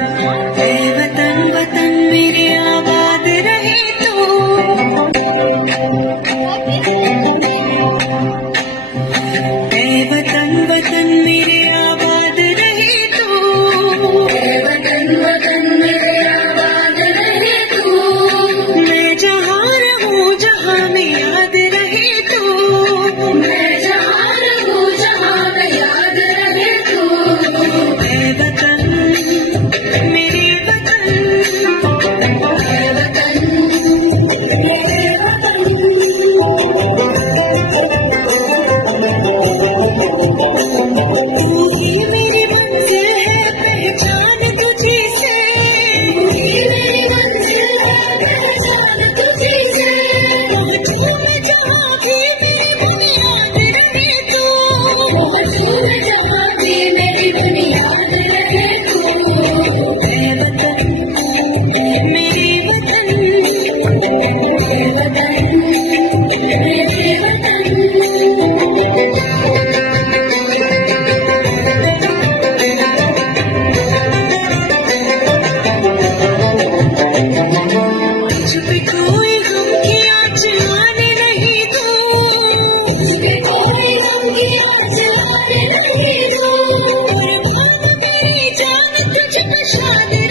ऐ वतन वतन मेरे आबाद रहे तो, ऐ वतन वतन मेरे आबाद रहे तो, ऐ वतन वतन मेरे आबाद रहे तो, मैं जहाँ रहूं जहाँ में याद रहे तो, मैं जहाँ रहूं जहाँ में याद रहे तो, ऐ वतन मेरे वतन, ऐ वतन मेरे वतन। तू ही मेरी मंजिल है पहचान तुझी से, तू ही मेरी मंजिल है पहचान तुझी से, पहुंचूं मैं जहाँ भी मेरी बुनियाद रहे तो, पहुंचूं मैं जहाँ भी मेरी बुनियाद रहे तो, ऐ वतन मेरे वतन, ऐ वतन मेरे वतन। तुझ पे कोई गम की आँच आने नहीं दूँ, तुझ पे कोई गम की आँच आने नहीं दूँ, कुर्बान मेरी जान तुझ पे शाद